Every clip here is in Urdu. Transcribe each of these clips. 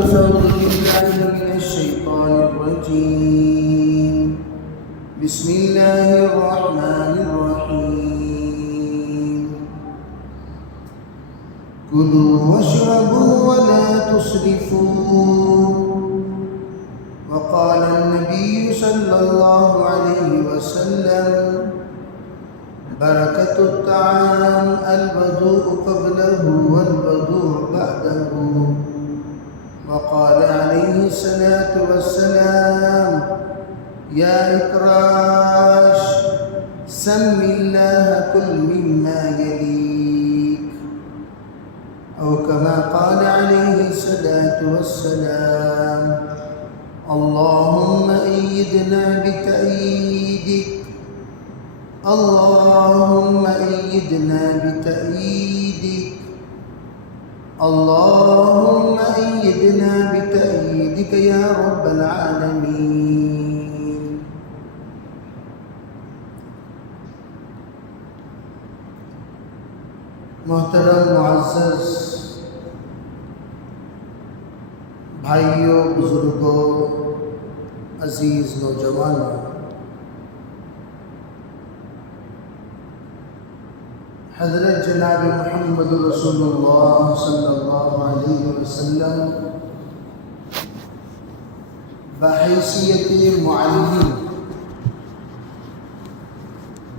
فأعوذ بالله من الشيطان الرجيم. بسم الله الرحمن الرحيم. كلوا واشربوا ولا تسرفوا. وقال النبي صلى الله عليه وسلم: بركة الطعام البدوء قبله والبدوء بعده. وقال عليه الصلاة والسلام: يا إكراش سم الله كل مما يليك. أو كما قال عليه الصلاة والسلام: اللهم أيدنا بتأييدك، اللهم أيدنا بتأييدك، اللهم أيدنا بتأييدك يا رب العالمين. محترم معزز بھائیوں، بزرگوں، عزیز نوجوانوں، حضرت جناب محمد رسول اللہ صلی اللہ علیہ وسلم بحیثیت معلم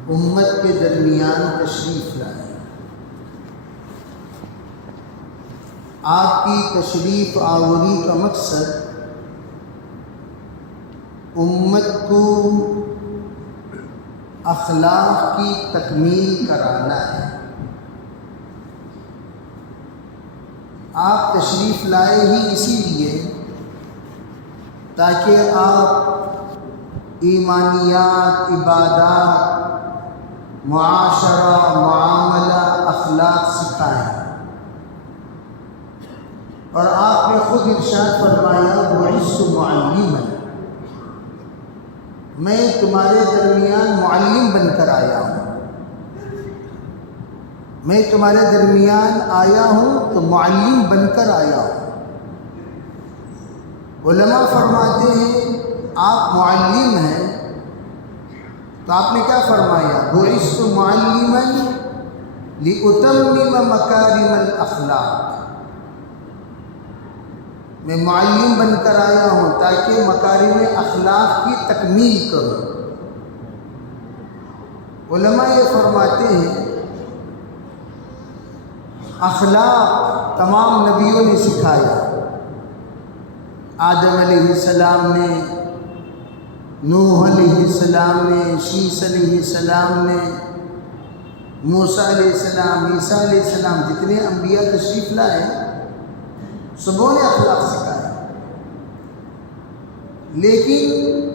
امت کے درمیان تشریف لائے۔ آپ کی تشریف آوری کا مقصد امت کو اخلاق کی تکمیل کرانا ہے۔ آپ تشریف لائے ہی اسی لیے تاکہ آپ ایمانیات، عبادات، معاشرہ، معاملہ، اخلاق سکھائیں۔ اور آپ نے خود ارشاد فرمایا: بعثت معلما، میں تمہارے درمیان معلم بن کر آیا ہوں، میں تمہارے درمیان آیا ہوں تو معلم بن کر آیا ہوں۔ علماء فرماتے ہیں آپ معلم ہیں تو آپ نے کیا فرمایا؟ بعثت معلما لأتمم مکارم الاخلاق، میں معلم بن کر آیا ہوں تاکہ مکارم اخلاق کی تکمیل کروں۔ علماء یہ فرماتے ہیں اخلاق تمام نبیوں نے سکھایا۔ آدم علیہ السلام نے، نوح علیہ السلام نے، شیس علیہ السلام نے، موسیٰ علیہ السلام، عیسیٰ علیہ السلام، جتنے انبیاء تشریف لائے سبوں نے اخلاق سکھائے، لیکن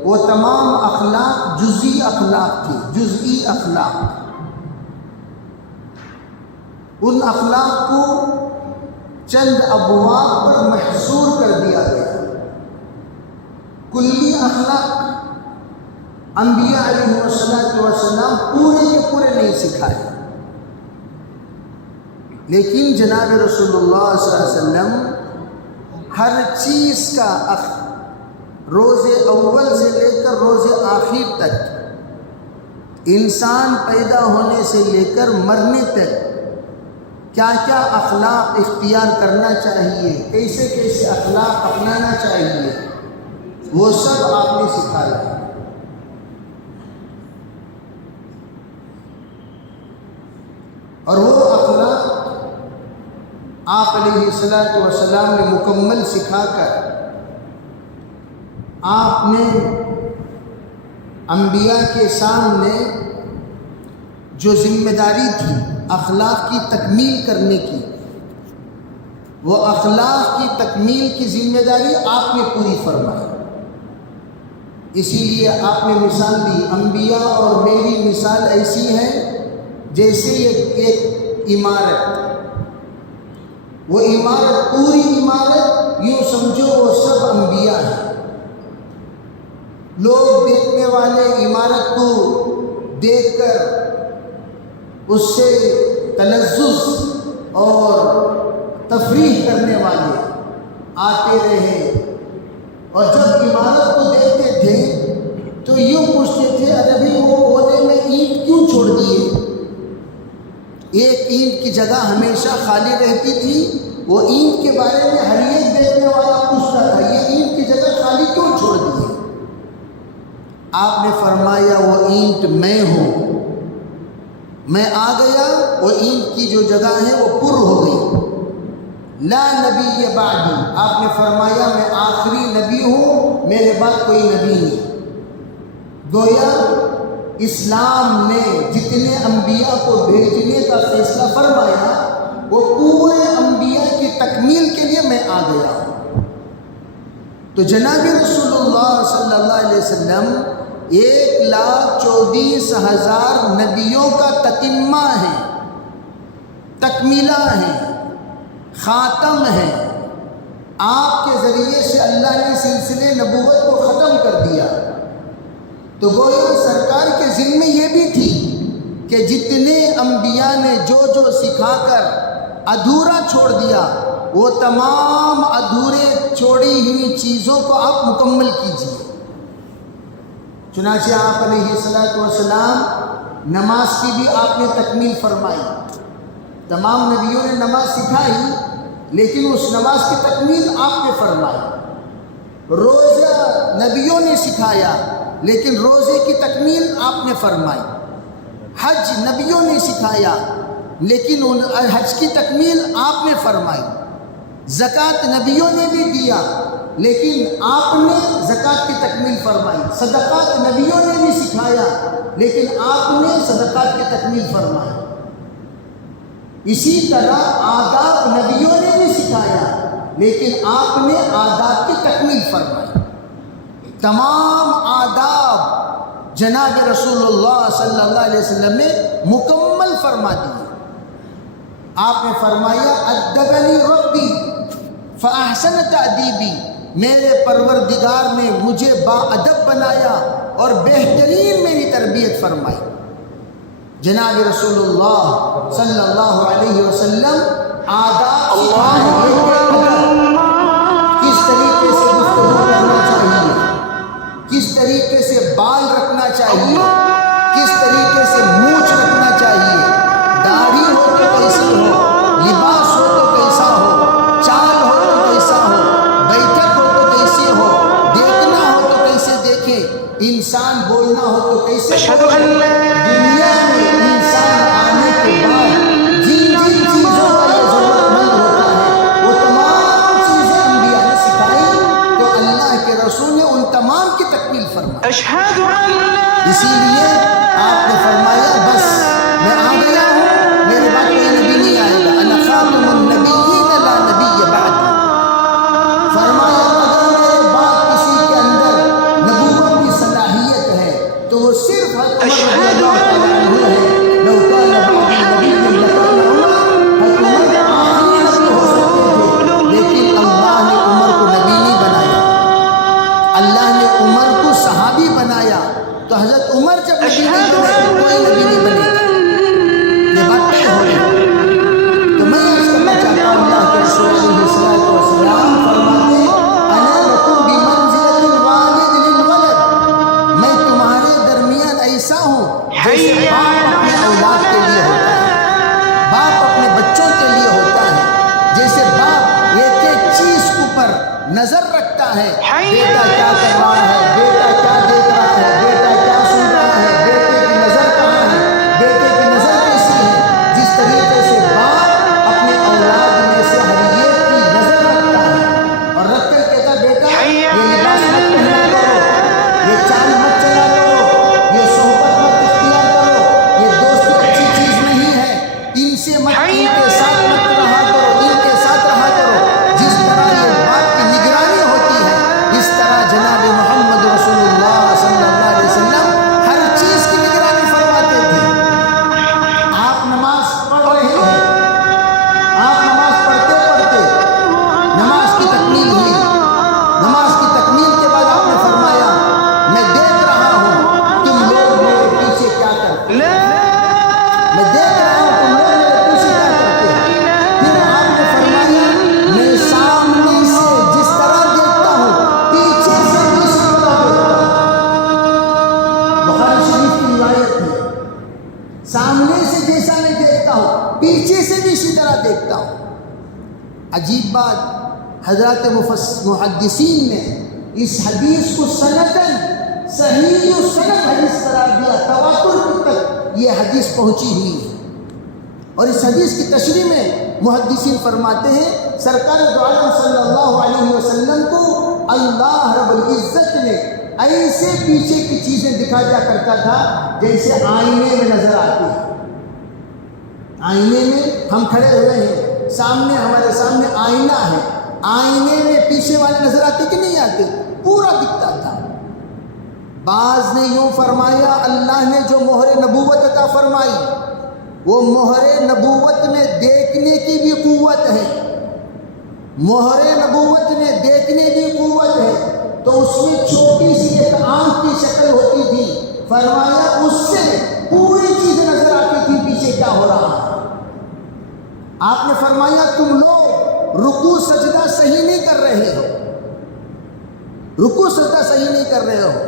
وہ تمام اخلاق جزئی اخلاق تھی، جزئی اخلاق۔ ان اخلاق کو چند ابواب پر محصور کر دیا گیا۔ کلی اخلاق انبیاء علیہ السلام پورے کے پورے نہیں سکھائے، لیکن جناب رسول اللہ صلی اللہ علیہ وسلم ہر چیز کا روز اول سے لے کر روز آخر تک، انسان پیدا ہونے سے لے کر مرنے تک کیا کیا اخلاق اختیار کرنا چاہیے، کیسے کیسے اخلاق اپنانا چاہیے، وہ سب آپ نے سکھایا۔ اور وہ اخلاق آپ علیہ السلام نے مکمل سکھا کر آپ نے انبیاء کے سامنے جو ذمہ داری تھی اخلاق کی تکمیل کرنے کی، وہ اخلاق کی تکمیل کی ذمہ داری آپ نے پوری فرمائی۔ اسی لیے آپ نے مثال دی، انبیاء اور میری مثال ایسی ہے جیسے ایک عمارت، وہ عمارت، پوری عمارت یوں سمجھو وہ سب انبیاء ہیں۔ لوگ دیکھنے والے عمارت کو دیکھ کر اس سے تلذذ اور تفریح کرنے والے آتے رہے، اور جب عمارت کو دیکھتے تھے تو یوں پوچھتے تھے ابھی وہ کونے میں اینٹ کیوں چھوڑ دیے؟ ایک اینٹ کی جگہ ہمیشہ خالی رہتی تھی، وہ اینٹ کے بارے میں ہر ایک دیکھنے والا پوچھتا تھا یہ اینٹ کی جگہ خالی کیوں چھوڑ دیے؟ آپ نے فرمایا وہ اینٹ میں ہوں، میں آ گیا، وہ اینٹ کی جو جگہ ہے وہ پر ہو گئی۔ لا نبی بعدی، آپ نے فرمایا میں آخری نبی ہوں، میرے بعد کوئی نبی نہیں۔ گویا اسلام نے جتنے انبیاء کو بھیجنے کا فیصلہ فرمایا وہ پورے انبیاء کی تکمیل کے لیے میں آ گیا ہوں۔ تو جناب رسول اللہ صلی اللہ علیہ وسلم 1,24,000 نبیوں کا تتمہ ہے، تکمیلہ ہے، خاتم ہے۔ آپ کے ذریعے سے اللہ نے سلسلے نبوت کو ختم کر دیا۔ تو گویا سرکار کے ذمے یہ بھی تھی کہ جتنے انبیاء نے جو جو سکھا کر ادھورا چھوڑ دیا وہ تمام ادھورے چھوڑی ہوئی چیزوں کو آپ مکمل کیجیے۔ چنانچہ آپ علیہ الصلوۃ والسلام نماز کی بھی آپ نے تکمیل فرمائی۔ تمام نبیوں نے نماز سکھائی لیکن اس نماز کی تکمیل آپ نے فرمائی۔ روزہ نبیوں نے سکھایا لیکن روزے کی تکمیل آپ نے فرمائی۔ حج نبیوں نے سکھایا لیکن حج کی تکمیل آپ نے فرمائی۔ زکوٰۃ نبیوں نے بھی دیا لیکن آپ نے زکوٰۃ کی تکمیل فرمائی۔ صدقات نبیوں نے بھی سکھایا لیکن آپ نے صدقات کی تکمیل فرمائی۔ اسی طرح آداب نبیوں نے بھی سکھایا لیکن آپ نے آداب کی تکمیل فرمائی۔ تمام آداب جناب رسول اللہ صلی اللہ علیہ وسلم نے مکمل فرما دیے۔ آپ نے فرمایا ادبنی ربی فاحسن تأدیبی، میرے پروردگار نے مجھے با ادب بنایا اور بہترین میری تربیت فرمائی۔ جناب رسول اللہ صلی اللہ علیہ وسلم آداب کس طریقے سے گفتگو کرنا چاہیے، کس طریقے سے بال رکھنا چاہیے، کس طریقے سے مونچھ رکھنا چاہیے، داڑھی ہو تو کیسی ہو، لباس ہو تو کیسا ہو، چال ہو تو کیسا ہو، بیٹھک ہو تو کیسی ہو، دیکھنا ہو تو کیسے دیکھے، انسان بولنا ہو تو کیسے بولے۔ دنیا میں انسان آنے کے بعد جن جن چیزوں کا یہ ضرورت مند ہوتا ہے وہ تمام چیزیں انبیاء نے سکھائی، تو اللہ کے رسول نے ان تمام کی تکمیل فرمائی۔ اسی لیے آپ نے فرمایا بس میں آ گیا ہوں، میرے بعد کوئی نبی نہیں آئے گا، انا خاتم النبیین لا نبی بعدی۔ فرمایا اگر میرے بعد کسی کے اندر نبوت کی صلاحیت ہے تو وہ صرف حضرت عمر رضی اللہ تعالیٰ عنہ ہے۔ لو کان بعدی نبی لکان عمر، حضرت عمر آخری نبی ہو سکتے تھے لیکن اللہ نے عمر کو نبی نہیں بنایا، اللہ نے عمر کو صحابی بنایا۔ تو حضرت عمر جب نبی نہیں بنے تو کوئی نبی نہیں بنے گا۔ یہ بات طے ہو گئی۔ تو میں عرض کرنا چاہتا ہوں اللہ کے رسول علیہ الصلوۃ والسلام فرماتے انا لکم بمنزلۃ الوالد للولد، میں تمہارے درمیان ایسا ہوں جیسے باپ اپنے اولاد کے لیے ہوتا ہے، باپ اپنے بچوں کے لیے ہوتا ہے، جیسے باپ ایک ایک چیز کے اوپر نظر رکھتا ہے، بیٹا کیا کر رہا ہے، بیٹا کیا دیکھ رہا ہے، بیٹا کیا سن رہا ہے، بیٹے کی نظر کہاں ہے، بیٹے کی نظر کیسی ہے، جس طریقے سے باپ اپنے اولاد میں سے ہر ایک کی نظر رکھتا ہے اور رکھ کر کہتا بیٹا یہ لباس مت پہنا کرو، یہ چال مت چلا کرو، یہ صحبت مت اختیار کرو، یہ دوستی اچھی چیز نہیں ہے، ان سے مت، ان کے ساتھ مت رہا کرو، ان کے ساتھ رہا کرو۔ جس طرح یہ باپ کی نگرانی ہوتی ہے اس طرح جناب محمد رسول عجیب بات، حضرات محدثین نے اس حدیث کو سندن صحیح و سند حدیث قرار دیا، تواتر تک یہ حدیث پہنچی ہوئی ہے۔ اور اس حدیث کی تشریح میں محدثین فرماتے ہیں سرکار دو عالم صلی اللہ علیہ وسلم کو اللہ رب العزت نے ایسے پیچھے کی چیزیں دکھا دیا کرتا تھا جیسے آئینے میں نظر آتی ہے۔ آئینے میں ہم کھڑے ہوئے ہیں، سامنے ہمارے سامنے آئینہ ہے، آئینے میں پیچھے والے نظر آتے کہ نہیں آتے؟ پورا دکھتا تھا۔ بعض نے یوں فرمایا اللہ نے جو مہر نبوت عطا فرمائی وہ مہر نبوت میں دیکھنے کی بھی قوت ہے، مہر نبوت میں دیکھنے کی قوت ہے، تو اس میں چھوٹی سی ایک آنکھ کی شکل ہوتی تھی، فرمایا اس سے پوری چیز نظر آتی تھی پیچھے کیا ہو رہا ہے۔ آپ نے فرمایا تم لوگ رکوع سجدہ صحیح نہیں کر رہے ہو، رکوع سجدہ صحیح نہیں کر رہے ہو۔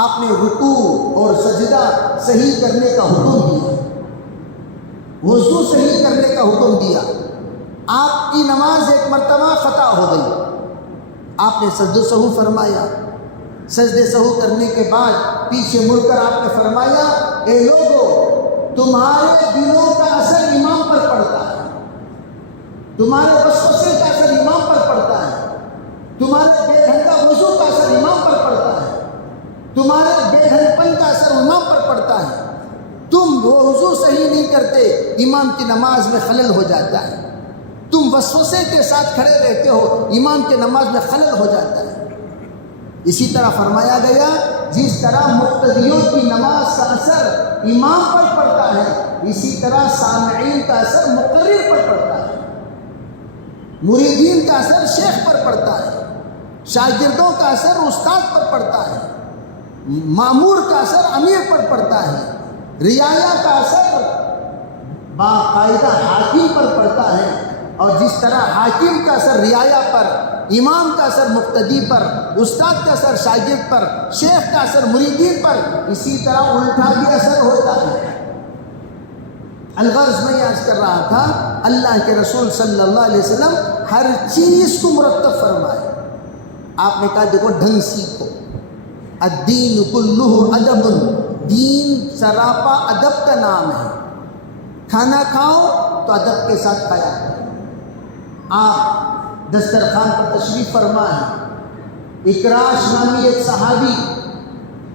آپ نے رکوع اور سجدہ صحیح کرنے کا حکم دیا، وضو صحیح کرنے کا حکم دیا۔ آپ کی نماز ایک مرتبہ خطا ہو گئی، آپ نے سجدہ سہو فرمایا، سجدے سہو کرنے کے بعد پیچھے مڑ کر آپ نے فرمایا اے لوگو تمہارے دلوں کا اثر امام پر پڑتا ہے، تمہارے وسوسے کا اثر امام پر پڑتا ہے، تمہارے بے ڈھنگ کا وضو کا اثر امام پر پڑتا ہے، تمہارے بے ڈھنگ پن کا اثر امام پر پڑتا ہے، تم وضو صحیح نہیں کرتے امام کی نماز میں خلل ہو جاتا ہے، تم وسوسے کے ساتھ کھڑے رہتے ہو امام کی نماز میں خلل ہو جاتا ہے۔ اسی طرح فرمایا گیا جس طرح مقتدیوں کی نماز کا اثر امام پر پڑتا ہے اسی طرح سامعین کا اثر مقرر پر پڑتا ہے، مریدین کا اثر شیخ پر پڑتا ہے، شاگردوں کا اثر استاد پر پڑتا ہے، مامور کا اثر امیر پر پڑتا ہے، رعایا کا اثر باقاعدہ حاکم پر پڑتا ہے، اور جس طرح حاکم کا اثر رعایا پر، امام کا اثر مقتدی پر، استاد کا اثر شاگرد پر، شیخ کا اثر مریدین پر، اسی طرح الٹا بھی اثر ہوتا ہے۔ الغرض میں یہ عرض کر رہا تھا اللہ کے رسول صلی اللہ علیہ وسلم ہر چیز کو مرتب فرمائے۔ آپ نے کہا دیکھو ڈھنگ سیکھو، الدین کلہ ادب، دین سراپا ادب کا نام ہے، کھانا کھاؤ تو ادب کے ساتھ کھایا۔ آپ دسترخوان پر تشریف فرما ہے، اکراش نامی ایک صحابی،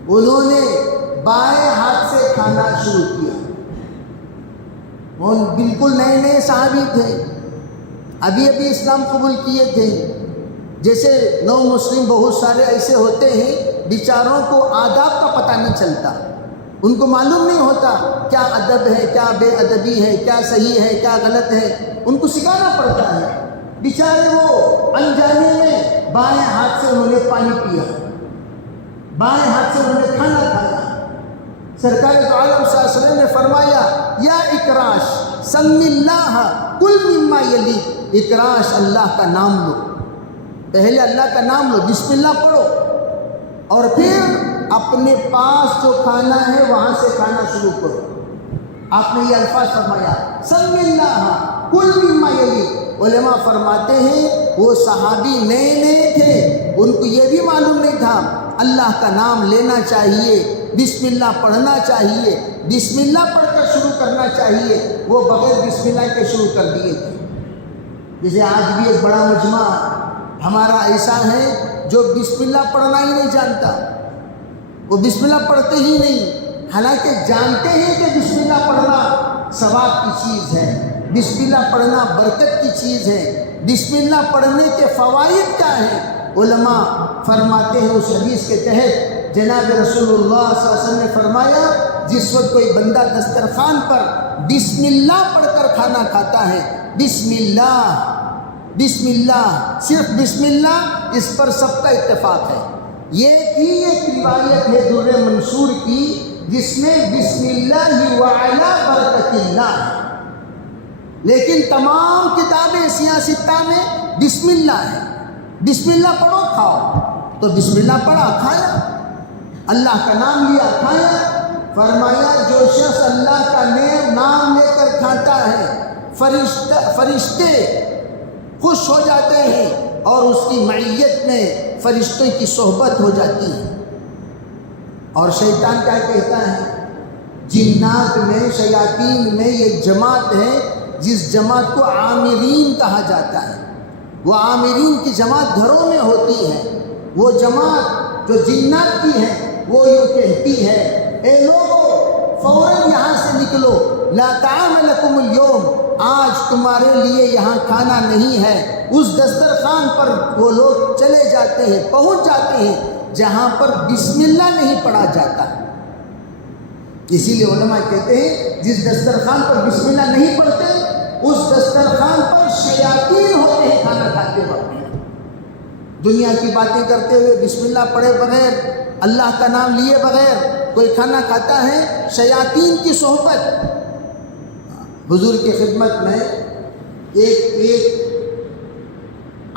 انہوں نے بائیں ہاتھ سے کھانا شروع کیا، وہ بالکل نئے نئے صحابی تھے، ابھی ابھی اسلام قبول کیے تھے۔ جیسے نو مسلم بہت سارے ایسے ہوتے ہیں بیچاروں کو آداب کا پتہ نہیں چلتا، ان کو معلوم نہیں ہوتا کیا ادب ہے، کیا بے ادبی ہے، کیا صحیح ہے، کیا غلط ہے، ان کو سکھانا پڑتا ہے۔ بیچارے وہ انجانے میں بائیں ہاتھ سے انہوں نے پانی پیا، بائیں ہاتھ سے انہوں نے کھانا کھایا۔ سرکار دو عالم صلی اللہ علیہ وسلم نے فرمایا یا اکراش سم اللہ کل مما یلی، اکراش اللہ کا نام لو، پہلے اللہ کا نام لو، بسم اللہ پڑھو، اور پھر اپنے پاس جو کھانا ہے وہاں سے کھانا شروع کرو۔ آپ نے یہ الفاظ فرمایا سم اللہ کل مما یلی۔ علماء فرماتے ہیں وہ صحابی نئے نئے تھے، ان کو یہ بھی معلوم نہیں تھا اللہ کا نام لینا چاہیے، بسم اللہ پڑھنا چاہیے، بسم اللہ پڑھ کر شروع کرنا چاہیے، وہ بغیر بسم اللہ کے شروع کر دیے تھے۔ جیسے آج بھی ایک بڑا مجمع ہمارا ایسا ہے جو بسم اللہ پڑھنا ہی نہیں جانتا، وہ بسم اللہ پڑھتے ہی نہیں، حالانکہ جانتے ہیں کہ بسم اللہ پڑھنا ثواب کی چیز ہے، بسم اللہ پڑھنا برکت کی چیز ہے، بسم اللہ پڑھنے کے فوائد کیا ہیں۔ علماء فرماتے ہیں اس حدیث کے تحت جناب رسول اللہ صلی اللہ علیہ وسلم نے فرمایا جس وقت کوئی بندہ دسترخوان پر بسم اللہ پڑھ کر کھانا کھاتا ہے، بسم اللہ بسم اللہ، صرف بسم اللہ، اس پر سب کا اتفاق ہے۔ یہ بھی ایک روایت ہے در منصور کی جس میں بسم اللہ وعلی برکت اللہ، لیکن تمام کتابیں سیاستہ میں بسم اللہ ہے، بسم اللہ پڑھو کھاؤ، تو بسم اللہ پڑھا کھایا، اللہ کا نام لیا کھایا۔ فرمایا جو شخص اللہ کا نام لے کر کھاتا ہے فرشتے خوش ہو جاتے ہیں اور اس کی معیت میں فرشتوں کی صحبت ہو جاتی ہے۔ اور شیطان کیا کہتا ہے؟ جنات میں، شیاطین میں یہ جماعت ہے جس جماعت کو عامرین کہا جاتا ہے، وہ عامرین کی جماعت گھروں میں ہوتی ہے۔ وہ جماعت جو جنات کی ہے وہ یوں کہتی ہے، اے لوگو فوراً یہاں سے نکلو، لا طعام لکم اليوم، آج تمہارے لیے یہاں کھانا نہیں ہے۔ اس دسترخوان پر وہ لوگ چلے جاتے ہیں، پہنچ جاتے ہیں جہاں پر بسم اللہ نہیں پڑھا جاتا۔ اسی لیے علماء کہتے ہیں جس دسترخوان پر بسم اللہ نہیں پڑھتے اس دسترخوان پر شیاطین ہوتے ہیں کھانا کھاتے وقت۔ دنیا کی باتیں کرتے ہوئے بسم اللہ پڑھے بغیر، اللہ کا نام لیے بغیر کوئی کھانا کھاتا ہے، شیاطین کی صحبت۔ حضور کی خدمت میں ایک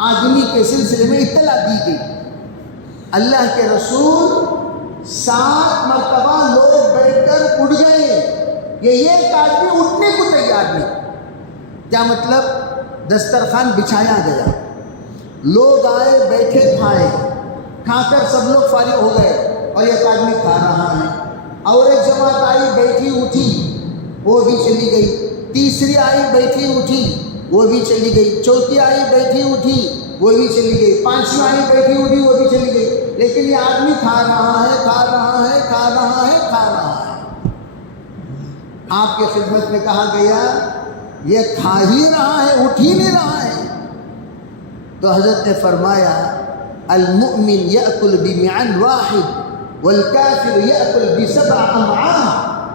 آدمی کے سلسلے میں اطلاع دی گئی۔ اللہ کے رسول 7 مرتبہ لوگ بیٹھ کر اٹھ گئے، یہ ایک آدمی اٹھنے کو تیار نہیں۔ کیا مطلب؟ دسترخوان بچھایا گیا، لوگ آئے، بیٹھے، کھائے، کھا کر سب لوگ فارغ ہو گئے اور ایک آدمی کھا رہا ہے، اور ایک جماعت آئی، بیٹھی اٹھی، وہ بھی چلی گئی، تیسری آئی، بیٹھی اٹھی، وہ بھی چلی گئی، چوتھی آئی، بیٹھی اٹھی، وہ بھی چلی گئی، پانچویں آئی، بیٹھی اٹھی، وہ بھی چلی گئی، لیکن یہ آدمی کھا رہا ہے، کھا رہا ہے، کھا رہا ہے، کھا رہا ہے۔ آپ کی خدمت میں کہا گیا یہ کھا ہی رہا ہے، اٹھ ہی نہیں رہا ہے۔ تو حضرت نے فرمایا المؤمن یأکل بمعن واحد والکافر یأکل بسبع امعاء۔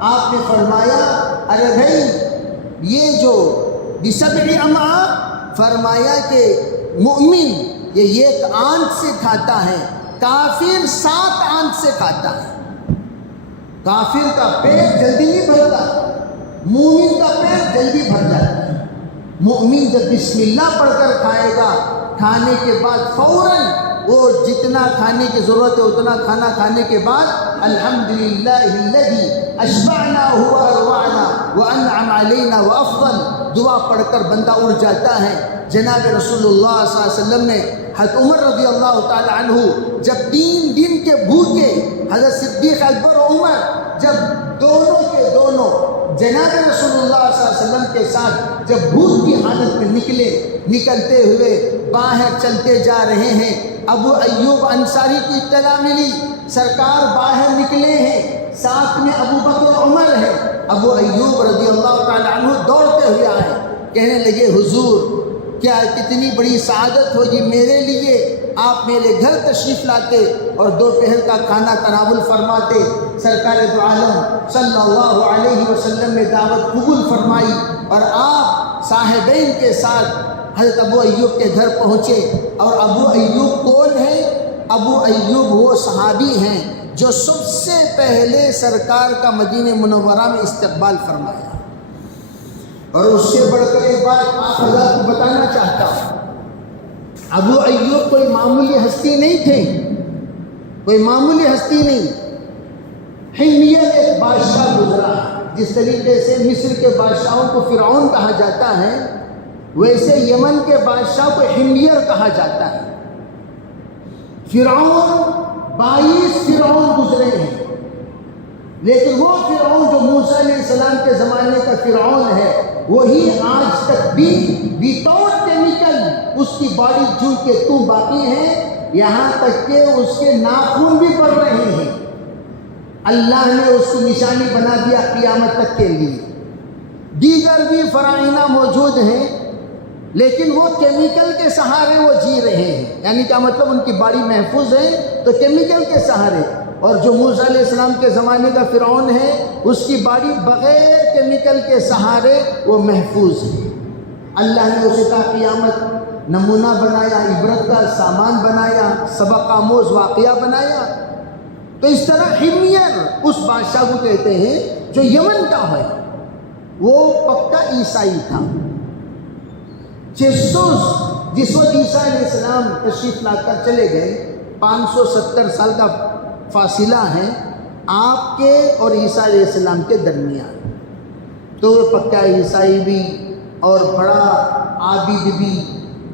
آپ نے فرمایا ارے بھائی یہ جو بسبع امعاء، فرمایا کہ مؤمن یہ ایک آنت سے کھاتا ہے، کافر 7 آنت سے کھاتا ہے۔ کافر کا پیٹ جلدی نہیں بھرتا، مومن کا پیٹ جلدی بھر جاتا ہے۔ مومن جب بسم اللہ پڑھ کر کھائے گا، کھانے کے بعد فوراً وہ جتنا کھانے کی ضرورت ہے اتنا کھانا کھانے کے بعد الحمدللہ الذی اشبعنا واروعنا وانعم علینا وافضل دعا پڑھ کر بندہ اٹھ جاتا ہے۔ جناب رسول اللہ صلی اللہ علیہ وسلم نے حضرت عمر رضی اللہ تعالی عنہ جب 3 دن کے بھوکے، حضرت صدیق اکبر و عمر جب دونوں کے دونوں جناب رسول اللہ صلی اللہ علیہ وسلم کے ساتھ جب بھوک کی حالت میں نکلتے ہوئے باہر چلتے جا رہے ہیں، ابو ایوب انصاری کو اطلاع ملی سرکار باہر نکلے ہیں، ساتھ میں ابو بکر و عمر ہیں۔ ابو ایوب رضی اللہ تعالی عنہ دوڑتے ہوئے آئے، کہنے لگے حضور کیا کتنی بڑی سعادت ہوگی میرے لیے، آپ میرے گھر تشریف لاتے اور دوپہر کا کھانا تناول فرماتے۔ سرکار دو عالم صلی اللہ علیہ وسلم نے دعوت قبول فرمائی اور آپ صاحبین کے ساتھ حضرت ابو ایوب کے گھر پہنچے۔ اور ابو ایوب کون ہے؟ ابو ایوب وہ صحابی ہیں جو سب سے پہلے سرکار کا مدینہ منورہ میں استقبال فرمایا۔ اور اس سے بڑھ کر ایک بات آپ حضرات کو بتانا چاہتا ہوں، ابو ایوب کوئی معمولی ہستی نہیں تھے، کوئی معمولی ہستی نہیں۔ حمیر ایک بادشاہ گزرا، جس طریقے سے مصر کے بادشاہوں کو فرعون کہا جاتا ہے، ویسے یمن کے بادشاہ کو حمیر کہا جاتا ہے۔ فرعون 22 فرعون گزرے ہیں، لیکن وہ فرعون جو موسیٰ علیہ السلام کے زمانے کا فرعون ہے وہی آج تک بھی وتاؤٹ کیمیکل اس کی باڈی جو کے تو باقی ہے، یہاں تک کہ اس کے ناخن بھی بڑھ رہے ہیں۔ اللہ نے اس کو نشانی بنا دیا قیامت تک کے لیے۔ دیگر بھی فرائض موجود ہیں لیکن وہ کیمیکل کے سہارے وہ جی رہے ہیں، یعنی کیا مطلب ان کی باڈی محفوظ ہے تو کیمیکل کے سہارے، اور جو موسیٰ علیہ السلام کے زمانے کا فرعون ہے اس کی باڈی بغیر کیمیکل کے سہارے وہ محفوظ ہے۔ اللہ نے اسے کا قیامت نمونہ بنایا، عبرت کا سامان بنایا، سبق آموز واقعہ بنایا۔ تو اس طرح حمیر اس بادشاہ کو کہتے ہیں جو یمن کا ہے، وہ پکا عیسائی تھا۔ جس وقت عیسیٰ علیہ السلام تشریف لا کر چلے گئے، 570 سال کا فاصلہ ہے آپ کے اور عیسیٰ علیہ السلام کے درمیان، تو وہ پکا عیسائی بھی اور بڑا عابد بھی،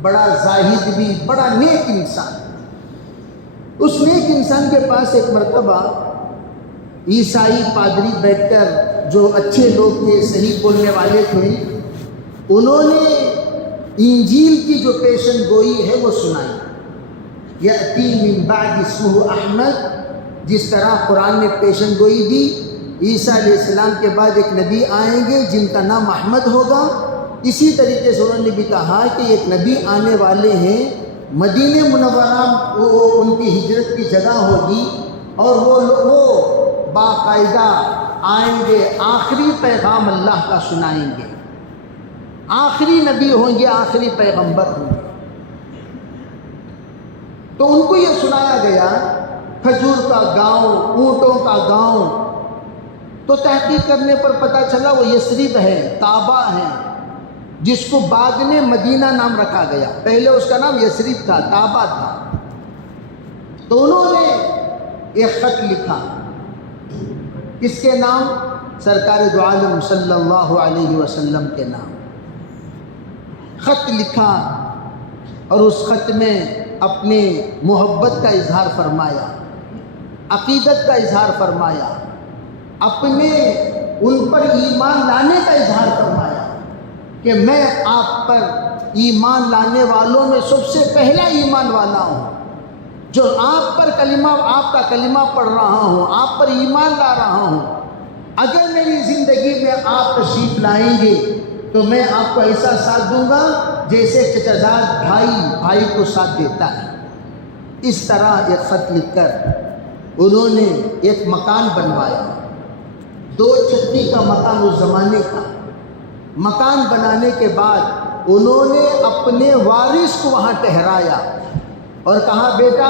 بڑا زاہد بھی، بڑا نیک انسان. اس نیک انسان کے پاس ایک مرتبہ عیسائی پادری بیٹھ کر، جو اچھے لوگ تھے، صحیح بولنے والے تھے، انہوں نے انجیل کی جو پیشن گوئی ہے وہ سنائی. یأتی من بعد اسمہ احمد، جس طرح قرآن نے پیشن گوئی دی عیسیٰ علیہ السلام کے بعد ایک نبی آئیں گے جن کا نام احمد ہوگا، اسی طریقے سے انہوں نے بھی کہا کہ ایک نبی آنے والے ہیں، مدینہ منورہ ان کی ہجرت کی جگہ ہوگی، اور وہ باقاعدہ آئیں گے، آخری پیغام اللہ کا سنائیں گے، آخری نبی ہوں گے، آخری پیغمبر ہوں گے. تو ان کو یہ سنایا گیا، کھجور کا گاؤں، اونٹوں کا گاؤں. تو تحقیق کرنے پر پتہ چلا وہ یثرب ہے، طابہ ہے، جس کو بعد میں مدینہ نام رکھا گیا. پہلے اس کا نام یثرب تھا، طابہ تھا. تو انہوں نے ایک خط لکھا، کس کے نام؟ سرکار دو عالم صلی اللہ علیہ وسلم کے نام. خط لکھا اور اس خط میں اپنے محبت کا اظہار فرمایا، عقیدت کا اظہار فرمایا، اپنے ان پر ایمان لانے کا اظہار فرمایا کہ میں آپ پر ایمان لانے والوں میں سب سے پہلا ایمان والا ہوں، جو آپ پر آپ کا کلمہ پڑھ رہا ہوں، آپ پر ایمان لا رہا ہوں. اگر میری زندگی میں آپ تشریف لائیں گے تو میں آپ کو ایسا ساتھ دوں گا جیسے چچازاد بھائی کو ساتھ دیتا ہے. اس طرح ایک خط لکھ کر انہوں نے ایک مکان بنوایا، 2 چھتی کا مکان اس زمانے کا. مکان بنانے کے بعد انہوں نے اپنے وارث کو وہاں ٹھہرایا اور کہا بیٹا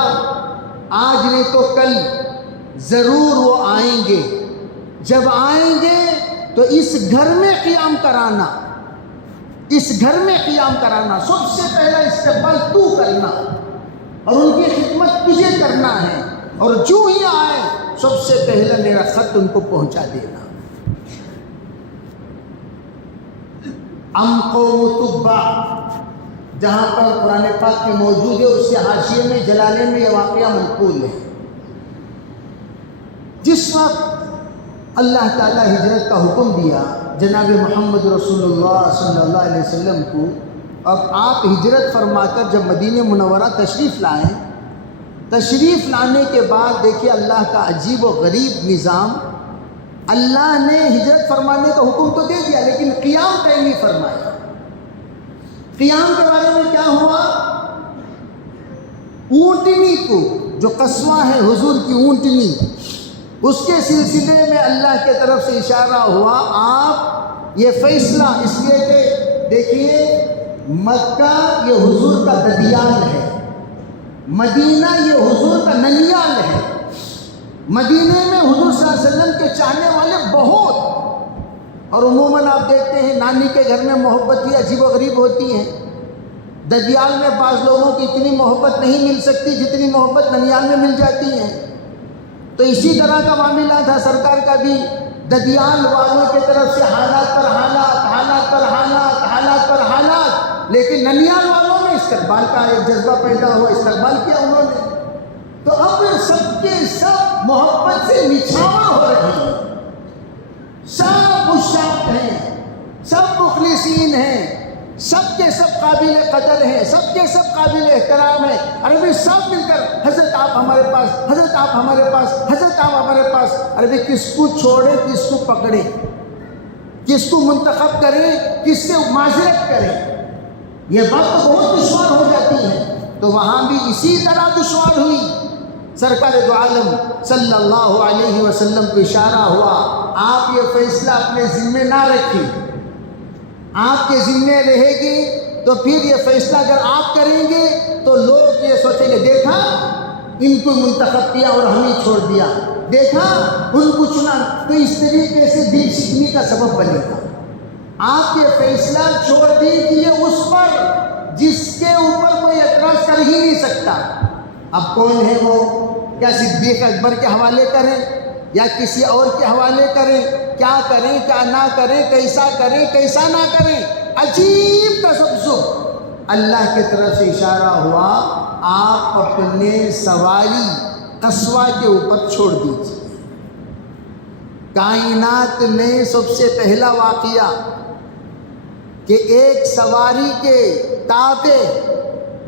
آج نہیں تو کل ضرور وہ آئیں گے، جب آئیں گے تو اس گھر میں قیام کرانا، اس گھر میں قیام کرانا، سب سے پہلا استقبال تو کرنا اور ان کی خدمت تجھے کرنا ہے، اور جو ہی آئے سب سے پہلا میرا خط ان کو پہنچا دینا. ام قوم تبع، جہاں پر قرآن پاک میں موجود ہے، اس کے حاشیے میں جلالین میں یہ واقعہ منقول ہے. جس وقت اللہ تعالیٰ ہجرت کا حکم دیا جناب محمد رسول اللہ صلی اللہ علیہ وسلم کو، اب آپ ہجرت فرما کر جب مدینہ منورہ تشریف لائیں، تشریف لانے کے بعد دیکھیے اللہ کا عجیب و غریب نظام. اللہ نے ہجرت فرمانے کا حکم تو دے دیا لیکن قیام طے نہیں فرمایا. قیام کے بارے میں کیا ہوا؟ اونٹنی کو، جو قصوہ ہے حضور کی اونٹنی، اس کے سلسلے میں اللہ کے طرف سے اشارہ ہوا. آپ یہ فیصلہ اس لیے کہ دیکھیے مکہ یہ حضور کا ددیال ہے، مدینہ یہ حضور کا ننیال ہے. مدینہ میں حضور صلی اللہ علیہ وسلم کے چاہنے والے بہت، اور عموماً آپ دیکھتے ہیں نانی کے گھر میں محبت بھی عجیب و غریب ہوتی ہے. ددیال میں بعض لوگوں کی اتنی محبت نہیں مل سکتی جتنی محبت ننیال میں مل جاتی ہے. تو اسی طرح کا معاملہ تھا سرکار کا بھی. ددیال والوں کی طرف سے حالات پر حالات، حالات پر حالات، حالات پر حالات، لیکن ننیال والوں میں استقبال کا ایک جذبہ پیدا ہوا، استقبال کیا انہوں نے. تو اب سب کے سب محبت سے نچھاور ہو رہے ہیں، سب مشتاق ہیں، سب مخلصین ہیں، سب کے سب قابل قدر ہیں، سب کے سب قابل احترام ہیں. عربی سب مل کر حضرت آپ ہمارے پاس، حضرت آپ ہمارے پاس، حضرت آپ ہمارے پاس. عربی کس کو چھوڑیں، کس کو پکڑیں، کس کو منتخب کریں، کس سے معذرت کریں، یہ بات تو بہت دشوار ہو جاتی ہے. تو وہاں بھی اسی طرح دشوار ہوئی. سرکار دو عالم صلی اللہ علیہ وسلم کو اشارہ ہوا آپ یہ فیصلہ اپنے ذمے نہ رکھیں، آپ کے ذمے رہے گی تو پھر یہ فیصلہ اگر آپ کریں گے تو لوگ یہ سوچیں گے دیکھا ان کو منتخب کیا اور ہمیں چھوڑ دیا، دیکھا ان کو چنا. تو اس طریقے سے دل شکنی کا سبب بنے گا. آپ یہ فیصلہ چھوڑ دیجیے اس پر جس کے اوپر کوئی اعتراض کر ہی نہیں سکتا. اب کون ہے وہ؟ کیا صدیق اکبر کے حوالے کریں یا کسی اور کے حوالے کریں؟ کیا کریں، کیا نہ کریں، کیسا کریں، کیسا نہ کریں؟ عجیب تذبذب. اللہ کی طرف سے اشارہ ہوا آپ اپنے سواری قصوہ کے اوپر چھوڑ دیجیے۔ کائنات میں سب سے پہلا واقعہ کہ ایک سواری کے تابع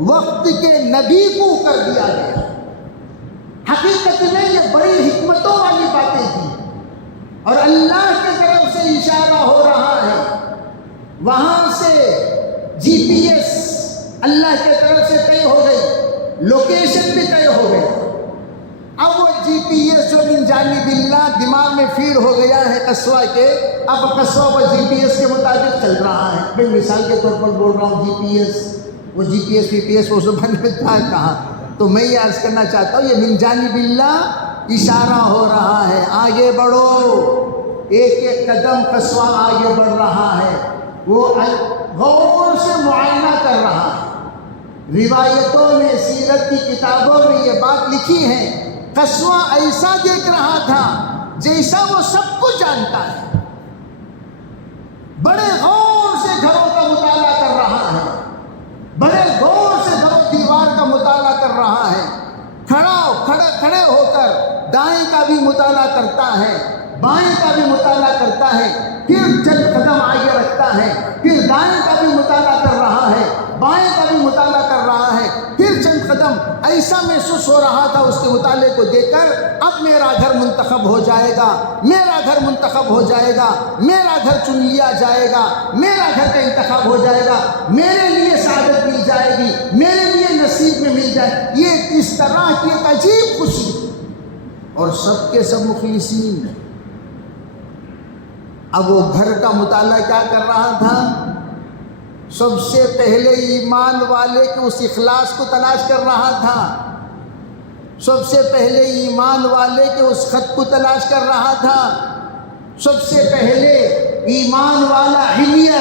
وقت کے نبی کو کر دیا گیا، حقیقت میں یہ بڑی حکمتوں والی باتیں تھیں، اور اللہ کی طرف سے اشارہ ہو رہا ہے۔ وہاں سے جی پی ایس اللہ کی طرف سے طے ہو گئی، لوکیشن بھی طے ہو گئی۔ اب وہ جی پی ایس جو من جانب اللہ دماغ میں فیڈ ہو گیا ہے قصوہ کے، اب قصوہ پر جی پی ایس کے مطابق چل رہا ہے۔ میں مثال کے طور پر بول رہا ہوں جی پی ایس، وہ جی P S P P S وہ سب میں تھا کہاں، تو میں یہ عرض کرنا چاہتا ہوں یہ من جانب اللہ اشارہ ہو رہا ہے، آگے بڑھو، ایک ایک قدم قصوہ آگے بڑھ رہا ہے، وہ غور سے معائنہ کر رہا ہے۔ روایتوں میں، سیرت کی کتابوں میں یہ بات لکھی ہے، قصوہ ایسا دیکھ رہا تھا جیسا وہ سب کچھ جانتا ہے، بڑے غور سے گھروں کا مطالعہ کر رہا ہے، بڑے غور سے گھروں دیوار کا مطالعہ کر رہا ہے، کھڑے ہو کر دائیں کا بھی مطالعہ کرتا ہے، بائیں کا بھی مطالعہ کرتا ہے، پھر چند قدم آگے رکھتا ہے، پھر دائیں کا بھی مطالعہ کر رہا ہے، بائیں کا بھی مطالعہ کر رہا ہے، پھر چند قدم ایسا محسوس ہو رہا تھا اس کے مطالعے کو دیکھ کر، اب میرا گھر منتخب ہو جائے گا، میرا گھر منتخب ہو جائے گا، میرا گھر چن لیا جائے گا، میرا گھر کا انتخاب ہو جائے گا، میرے لیے سعادت مل جائے گی، میرے لیے نصیب میں مل جائے۔ یہ اس طرح کی ایک عجیب خوشی، اور سب کے سب مخلصین۔ اب وہ گھر کا مطالعہ کیا کر رہا تھا؟ سب سے پہلے ایمان والے کے اس اخلاص کو تلاش کر رہا تھا، سب سے پہلے ایمان والے کے اس خط کو تلاش کر رہا تھا، سب سے پہلے ایمان والا حلیہ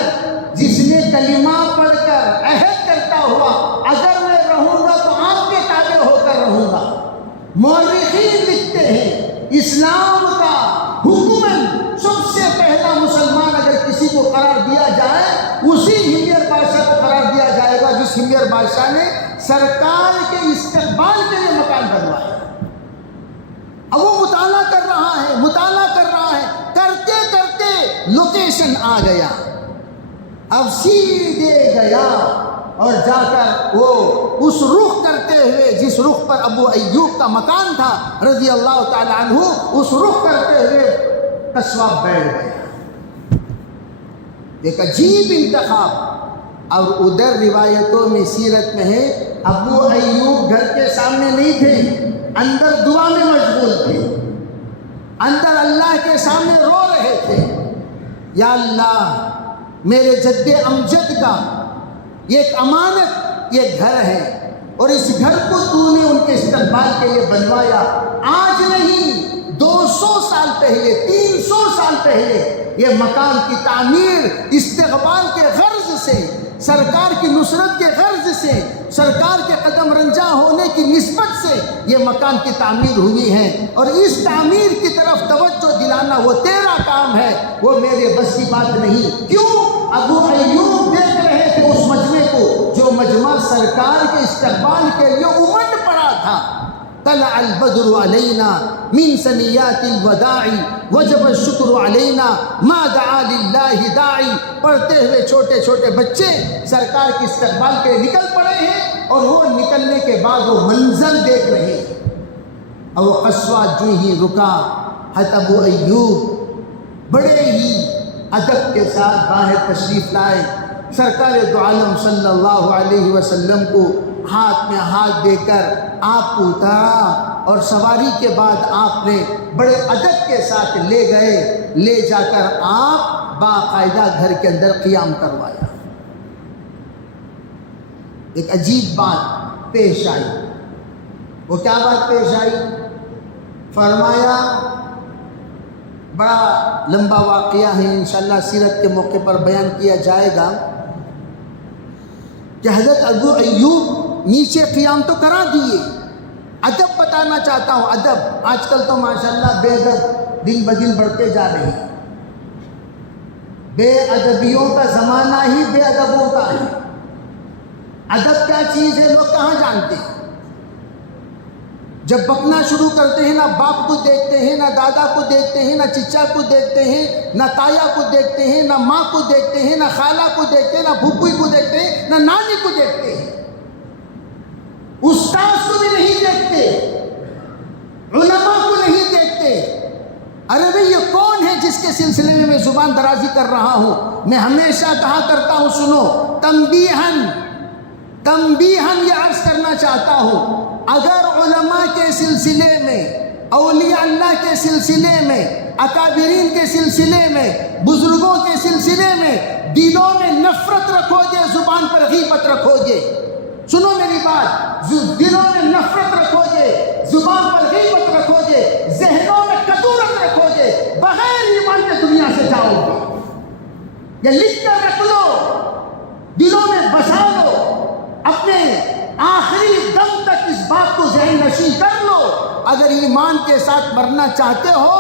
جس نے کلمہ پڑھ کر عہد کرتا ہوا اگر میں رہوں گا تو آپ کے تابع ہو کر رہوں گا۔ مورخین لکھتے ہیں اسلام کا حکمن سب سے پہلا مسلمان اگر کسی کو قرار دیا جائے اسی حمیر بادشاہ کو قرار دیا جائے گا جس حمیر بادشاہ نے سرکار کے استقبال کے لیے مکان بنوایا۔ اب وہ مطالعہ کر رہا ہے، کرتے کرتے لوکیشن آ گیا، اب سیدھے گیا اور جا کر وہ اس رخ کرتے ہوئے جس رخ پر ابو ایوب کا مکان تھا رضی اللہ تعالی عنہ، اس رخ کرتے ہوئے قصوہ بیٹھ گیا۔ ایک عجیب انتخاب۔ اور ادھر روایتوں میں سیرت میں ہے ابو ایوب گھر کے سامنے نہیں تھے، اندر دعا میں مشغول تھے، اندر اللہ کے سامنے رو رہے تھے، یا اللہ میرے جد امجد کا یہ ایک امانت، یہ گھر ہے، اور اس گھر کو تو نے ان کے استقبال کے لیے بنوایا، آج نہیں 200 سال پہلے، 300 سال پہلے یہ مکان کی تعمیر استقبال کے غرض سے، سرکار کی نصرت کے غرض سے، سرکار کے قدم رنجا ہونے کی نسبت سے یہ مکان کی تعمیر ہوئی ہے، اور اس تعمیر کی طرف توجہ دلانا وہ تیرا کام ہے، وہ میرے بس کی بات نہیں۔ کیوں؟ ابو ایوب دیکھ رہے تھے اس مجمع کو جو مجمع سرکار کے استقبال کے لیے امٹ پڑا تھا۔ طلع البدر علینا من ثنیات الوداع وجب الشکر علینا ما دعا للہ داعی، پڑھتے ہوئے چھوٹے چھوٹے بچے سرکار کے استقبال کے لیے نکل پڑے ہیں، اور وہ نکلنے کے بعد وہ منظر دیکھ رہے ہیں۔ اور وہ قصوہ جو ہی رکا، حضرت ابو ایوب بڑے ہی ادب کے ساتھ باہر تشریف لائے، سرکار دو عالم صلی اللہ علیہ وسلم کو ہاتھ میں ہاتھ دے کر آپ کو اتارا، اور سواری کے بعد آپ نے بڑے ادب کے ساتھ لے جا کر آپ باقاعدہ گھر کے اندر قیام کروایا۔ ایک عجیب بات پیش آئی، وہ کیا بات پیش آئی؟ فرمایا، بڑا لمبا واقعہ ہے، انشاءاللہ سیرت کے موقع پر بیان کیا جائے گا، کہ حضرت ابو ایوب نیچے قیام تو کرا دیے، ادب بتانا چاہتا ہوں، ادب آج کل تو ماشاءاللہ بے ادب دن بدن بڑھتے جا رہے ہیں، بے ادبیوں کا زمانہ ہی بے ادبوں کا ہے۔ ادب کیا چیز ہے لوگ کہاں جانتے ہیں؟ جب بکنا شروع کرتے ہیں نہ باپ کو دیکھتے ہیں، نہ دادا کو دیکھتے ہیں، نہ چچا کو دیکھتے ہیں، نہ تایا کو دیکھتے ہیں، نہ ماں کو دیکھتے ہیں، نہ خالہ کو دیکھتے ہیں، نہ پھوپھی کو دیکھتے ہیں، نہ نانی کو دیکھتے ہیں، استاد کو بھی نہیں دیکھتے، علماء کو نہیں دیکھتے۔ ارے بھئی یہ کون ہے جس کے سلسلے میں زبان درازی کر رہا ہوں؟ میں ہمیشہ کہا کرتا ہوں، سنو، تنبیہاً یہ عرض کرنا چاہتا ہوں، اگر علماء کے سلسلے میں، اولیاء اللہ کے سلسلے میں، اکابرین کے سلسلے میں، بزرگوں کے سلسلے میں دلوں میں نفرت رکھو گے، زبان پر غیبت رکھو گے، سنو میری بات، دلوں میں نفرت رکھو گے، زبان پر غیبت رکھو گے، ذہنوں میں کدورت رکھو گے، بغیر ایمان کے دنیا سے جاؤ گے۔ یہ لکھ کر رکھ لو، دلوں میں بسا لو، اپنے آخری دم تک اس بات کو ذہن نشین کر لو، اگر ایمان کے ساتھ مرنا چاہتے ہو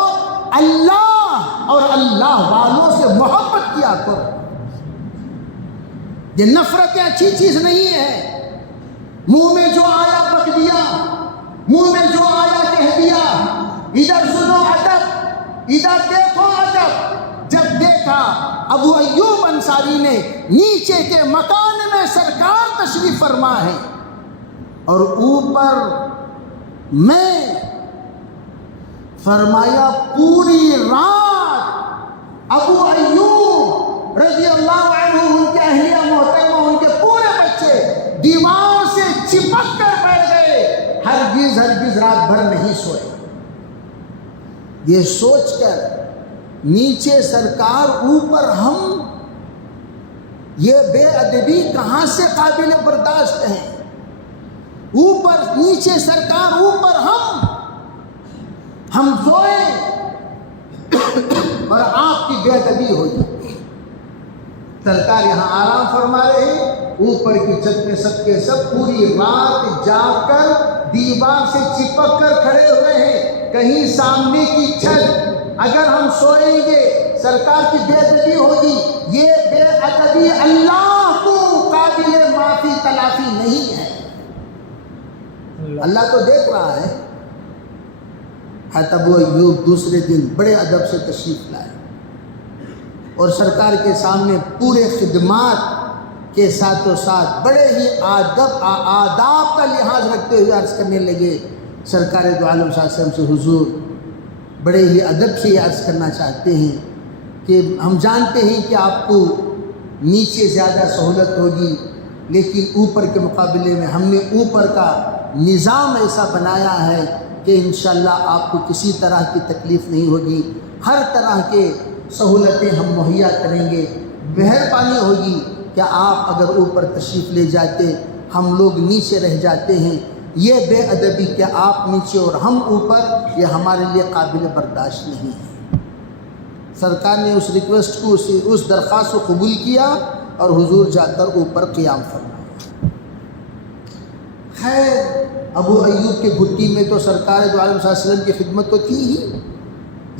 اللہ اور اللہ والوں سے محبت کیا کرو۔ یہ نفرتیں اچھی چیز نہیں ہے، منہ میں جو آیا بک دیا، منہ میں جو آیا کہہ دیا، ادھر سنو ادب، ادھر دیکھو ادب۔ جب دیکھا ابو ایوب انصاری نے نیچے کے مکان میں سرکار تشریف فرما ہے اور اوپر میں فرمایا پوری رات ابو ایوب رضی اللہ عنہ، ان کے اہلیہ محترمہ، ان کے پورے بچے دیوار سے چپک کر بیٹھ گئے، ہرگز رات بھر نہیں سوئے۔ یہ سوچ کر نیچے سرکار، اوپر ہم، یہ بے ادبی کہاں سے قابل برداشت ہے؟ اوپر نیچے سرکار، اوپر ہم سوئے اور آپ کی بے ادبی ہوئی۔ سرکار یہاں آرام فرما رہے ہیں، اوپر کی چھت میں سب کے سب پوری رات جاگ کر دیوار سے چپک کر کھڑے ہوئے ہیں۔ کہیں سامنے کی چھت اگر ہم سوئیں گے سرکار کی بے ادبی ہوگی۔ یہ بے ادبی اللہ کو قابل معافی تلافی نہیں ہے، اللہ تو دیکھ رہا ہے۔ ابو ایوب دوسرے دن بڑے ادب سے تشریف لائے اور سرکار کے سامنے پورے خدمات کے ساتھ بڑے ہی آداب کا لحاظ رکھتے ہوئے عرض کرنے لگے، سرکار دو عالم صلی اللہ علیہ وسلم سے، حضور بڑے ہی ادب سے یہ عرض کرنا چاہتے ہیں کہ ہم جانتے ہیں کہ آپ کو نیچے زیادہ سہولت ہوگی، لیکن اوپر کے مقابلے میں ہم نے اوپر کا نظام ایسا بنایا ہے کہ انشاءاللہ آپ کو کسی طرح کی تکلیف نہیں ہوگی، ہر طرح کے سہولتیں ہم مہیا کریں گے، مہربانی ہوگی کہ آپ اگر اوپر تشریف لے جاتے، ہم لوگ نیچے رہ جاتے ہیں۔ یہ بے ادبی کہ آپ نیچے اور ہم اوپر، یہ ہمارے لیے قابل برداشت نہیں ہے۔ سرکار نے اس ریکویسٹ کو، اس درخواست کو قبول کیا اور حضور جا کر اوپر قیام فرمایا۔ خیر ابو ایوب کے گھٹی میں تو سرکار دو عالم صلی اللہ علیہ وسلم کی خدمت تو تھی ہی۔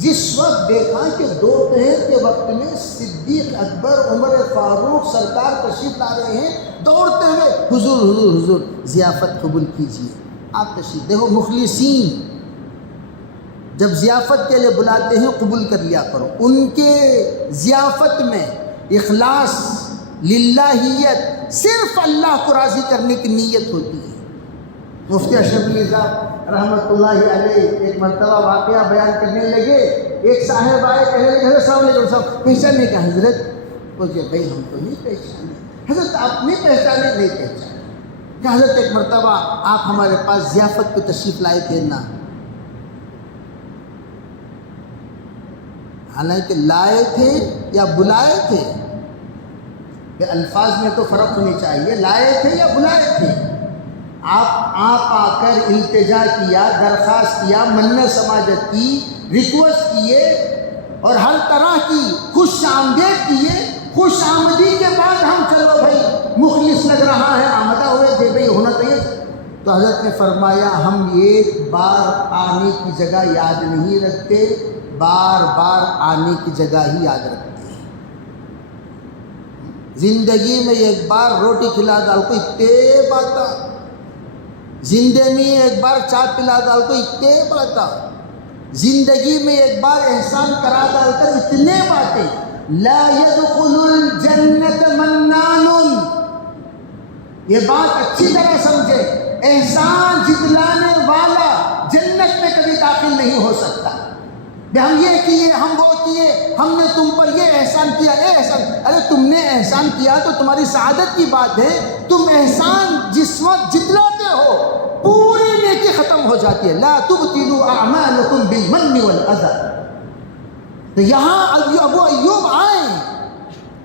جس وقت دیکھا کہ دوپہر کے وقت میں صدیق اکبر، عمر فاروق سرکار تشریف لا رہے ہیں، دوڑتے ہوئے حضور حضور حضور ضیافت قبول کیجیے، آپ تشریف۔ دیکھو مخلصین جب ضیافت کے لیے بلاتے ہیں قبول کر لیا کرو۔ ان کے ضیافت میں اخلاص، للہیت، صرف اللہ کو راضی کرنے کی نیت ہوتی ہے۔ مفتی اشرف علی صاحب رحمۃ اللہ علیہ ایک مرتبہ واقعہ بیان کرنے لگے، ایک صاحب آئے، کہنے لگے حضرت السلام علیکم صاحب، پہچانے کا حضرت؟ بولے بھائی ہم تو نہیں پہچانے۔ حضرت آپ نہیں پہچانے؟ نہیں پہچانے۔ کہ حضرت ایک مرتبہ آپ ہمارے پاس ضیافت پہ تشریف لائے تھے نا۔ حالانکہ لائے تھے یا بلائے تھے، کہ الفاظ میں تو فرق ہونی چاہیے، لائے تھے یا بلائے تھے۔ آپ آ کر التجا کیا، درخواست کیا، منت سماجت کی، ریکویسٹ کیے اور ہر طرح کی خوش آمدید کیے۔ خوش آمدی کے بعد ہم چلو بھائی مخلص لگ رہا ہے، آمدہ ہوئے تھے بھائی، ہونا چاہیے۔ تو حضرت نے فرمایا ہم ایک بار آنے کی جگہ یاد نہیں رکھتے، بار بار آنے کی جگہ ہی یاد رکھتے ہیں۔ زندگی میں ایک بار روٹی کھلا ڈال کو اتنے باتا، زندگی میں ایک بار چائے پلا ڈال کو اتنے باتا، زندگی میں ایک بار احسان کرا ڈال کر اتنے باتیں۔ لا يدخل الجنت منان، یہ بات اچھی طرح سمجھے، احسان جتلانے والا جنت میں کبھی داخل نہیں ہو سکتا۔ ہم یہ کیے، ہم وہ کیے، ہم نے تم پر یہ احسان کیا، احسان، ارے تم نے احسان کیا تو تمہاری سعادت کی بات ہے، تم احسان جس وقت جتلاتے ہو پوری نیکی ختم ہو جاتی ہے۔ لا تبطلوا اعمالکم بالمن والاذى۔ تو یہاں ابو ایوب آئے،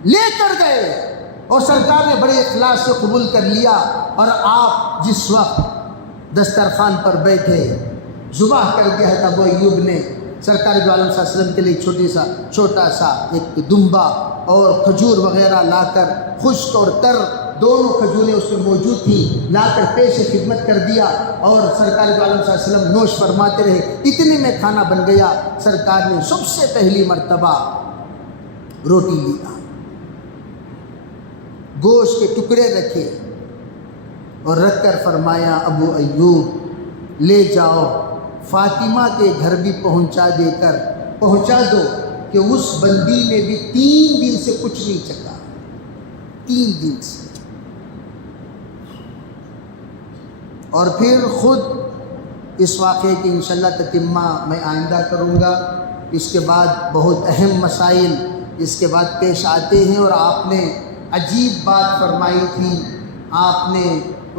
لے کر گئے، اور سرکار نے بڑے اخلاص سے قبول کر لیا، اور آپ جس وقت دسترخوان پر بیٹھے ذبح کر دیا ہے ابو ایوب نے، سرکار دو عالم صلی اللہ علیہ وسلم کے لیے چھوٹا سا ایک دمبا اور کھجور وغیرہ لا کر، خشک اور تر دونوں کھجوریں اس میں موجود تھیں، لا کر پیش خدمت کر دیا، اور سرکار دو عالم صلی اللہ علیہ وسلم نوش فرماتے رہے۔ اتنے میں کھانا بن گیا۔ سرکار نے سب سے پہلی مرتبہ روٹی لیا، گوشت کے ٹکڑے رکھے اور رکھ کر فرمایا ابو ایوب لے جاؤ، فاطمہ کے گھر بھی پہنچا دو کہ اس بندی نے بھی 3 دن سے کچھ نہیں چکا، 3 دن سے۔ اور پھر خود اس واقعے کی انشاءاللہ تتمہ میں آئندہ کروں گا۔ اس کے بعد بہت اہم مسائل اس کے بعد پیش آتے ہیں، اور آپ نے عجیب بات فرمائی تھی، آپ نے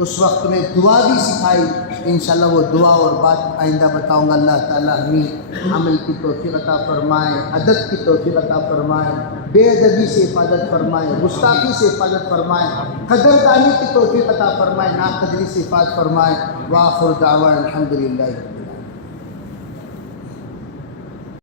اس وقت میں دعا بھی سکھائی، انشاءاللہ وہ دعا اور بات آئندہ بتاؤں گا۔ اللہ تعالیٰ ہمیں عمل کی توفیق عطا فرمائے، ادب کی توفیق عطا فرمائے، بے ادبی سے حفاظت فرمائے، گستاخی سے حفاظت فرمائے، قدردانی کی توفیق عطا فرمائے، ناقدری سے حفاظت فرمائے۔ وآخر دعوانا الحمدللہ۔